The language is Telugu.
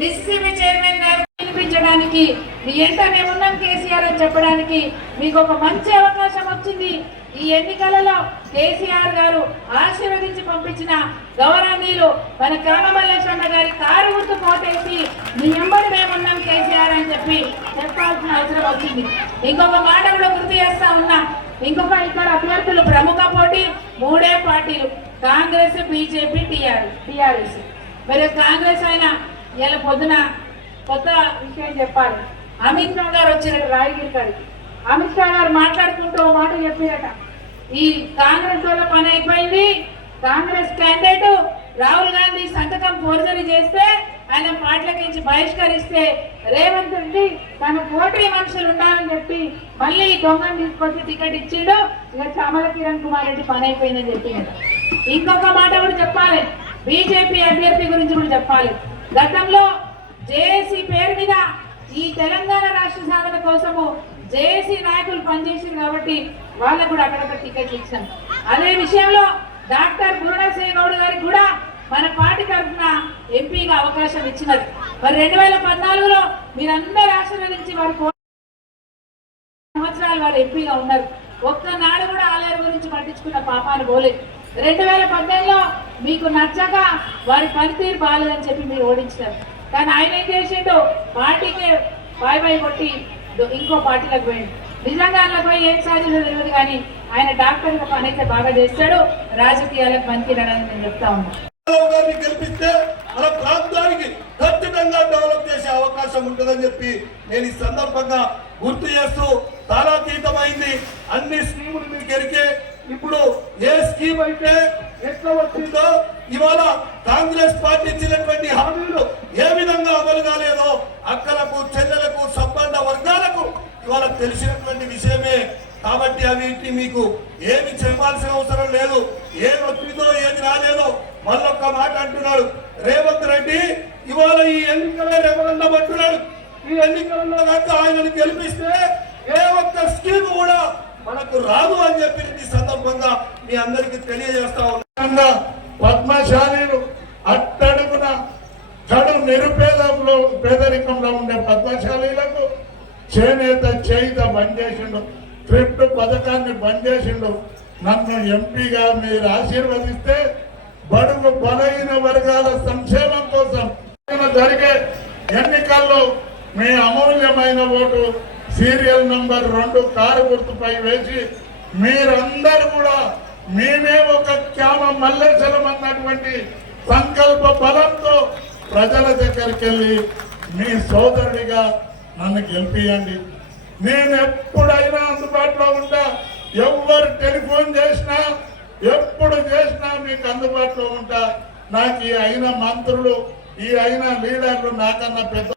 డిసిసిబి చైర్మన్ గారు వినిపించడానికి మీ ఎంట మేమున్నాం కేసీఆర్ అని చెప్పడానికి మీకు ఒక మంచి అవకాశం వచ్చింది. ఈ ఎన్నికలలో కేసీఆర్ గారు ఆశీర్వదించి పంపించిన గౌరవనీయులు మన కామమల్లేశ్వర గారి కారు గుర్తు కోటేసి మీ ఎంబడి మేమున్నాం కేసీఆర్ అని చెప్పి చెప్పాల్సిన అవసరం వచ్చింది. ఇంకొక మాట కూడా గుర్తు చేస్తా ఉన్నా. ఇంకొక ఇక్కడ అభ్యర్థులు ప్రముఖ పోటీ 3 పార్టీలు కాంగ్రెస్, బీజేపీ, టీఆర్ఎస్. మరి కాంగ్రెస్ అయినా ఇలా పొద్దున కొత్త విషయం చెప్పాలి. అమిత్ షా గారు వచ్చినట్టు రాయగిరి గారికి అమిత్ షా గారు మాట్లాడుకుంటూ మాట చెప్పారట, ఈ కాంగ్రెస్ వల్ల పని అయిపోయింది, కాంగ్రెస్ క్యాండిడేట్ రాహుల్ గాంధీ సంతకం ఫోర్జరీ చేస్తే ఆయన పార్టీలకించి బహిష్కరిస్తే రేవంత్ రెడ్డి తన పోటీ మనుషులు ఉండాలని చెప్పి మళ్ళీ దొంగను తీసుకొచ్చి టికెట్ ఇచ్చిండు. ఇక చామల కిరణ్ కుమార్ రెడ్డి పని అయిపోయిందని చెప్పింది. ఇంకొక మాట కూడా చెప్పాలి, బీజేపీ అభ్యర్థి గురించి కూడా చెప్పాలి. గతంలో జేఏసీ పేరు మీద ఈ తెలంగాణ రాష్ట్ర సాధన కోసము జేఏసీ నాయకులు పనిచేసారు కాబట్టి వాళ్ళకు కూడా అక్కడక్కడ టికెట్లు ఇచ్చాం. అదే విషయంలో డాక్టర్ బుర్రనరసింహ గౌడ్ గారికి కూడా మన పార్టీ తరఫున ఎంపీగా అవకాశం ఇచ్చినది. మరి 2014లో మీరందరూ ఆశీర్వదించి వారి సంవత్సరాలు వారు ఎంపీగా ఉన్నారు. ఒక్కనాడు కూడా ఆలయాల గురించి పట్టించుకున్న పాపాలు పోలేదు. 2018లో మీకు నచ్చక వారి పనితీరు బాగాలేదని చెప్పి మీరు ఓడించారు. కానీ ఆయన ఏం చేసిండు, పార్టీకి బాయ్ కొట్టి ఇంకో పార్టీలకు పోయింది. నిజంగా అందులో పోయి ఏం సాధించదో తెలియదు కానీ ఆయన డాక్టర్గా పని అయితే బాగా చేస్తాడు, రాజకీయాలకు పనికిరాడని నేను చెప్తా ఉన్నాను. గెలిపిస్తే మన ప్రాంతానికి ఖచ్చితంగా డెవలప్ చేసే అవకాశం ఉంటుందని చెప్పి నేను ఈ సందర్భంగా గుర్తు చేస్తూ, కాలాతీతమైంది అన్ని స్కీములు మీకు ఎరికే. ఇప్పుడు ఏ స్కీమ్ అయితే ఎట్లా వచ్చిందో, ఇవాళ కాంగ్రెస్ పార్టీ ఇచ్చినటువంటి హామీలు ఏ విధంగా అమలు కాలేదో అక్కలకు, చెల్లెలకు, సంబంధ వర్గాలకు ఇవాళ తెలిసినటువంటి విషయమే. కాబట్టి అవిటి మీకు ఏమి చెప్పాల్సిన అవసరం లేదు. ఏది వచ్చిందో ఏది రాలేదో మళ్ళొక్క మాట అంటున్నాడు రేవంత్ రెడ్డి. ఇవాళ ఈ ఎన్నికలే రెఫరెండం అంటున్నాడు. ఈ ఎన్నికలలో కనుక ఆయనను గెలిపిస్తే ఏ ఒక్క స్కీమ్ కూడా మనకు రాదు అని చెప్పి ఈ సందర్భంగా మీ అందరికీ తెలియజేస్తా ఉన్నా. పద్మశాలీలు అట్టడుగున కడు నిరుపేదంలో పేదరికంలో ఉండే పద్మశాలీలకు చేనేత చేయిత బంద్ చేసిండు, ట్రిప్ పథకాన్ని బంద్ చేసిండు. నన్ను ఎంపీగా మీరు ఆశీర్వదిస్తే బడుగు బలహీన వర్గాల సంక్షేమం కోసం జరిగే ఎన్నికల్లో మీ అమూల్యమైన ఓటు సీరియల్ నంబర్ 2 కారు గుర్తుపై వేసి మీరందరూ కూడా మేమే ఒక క్యామ మల్లేశలం అన్నటువంటి సంకల్ప బలంతో ప్రజల దగ్గరికి వెళ్ళి మీ సోదరుడిగా నన్ను గెలిపియండి. నేను ఎప్పుడైనా అందుబాటులో ఉంటా. ఎవరు టెలిఫోన్ చేసినా, ఎప్పుడు చేసినా మీకు అందుబాటులో ఉంటా. నాకు ఈ అయిన మంత్రులు, ఈ అయిన లీడర్లు నాకన్నా పెద్ద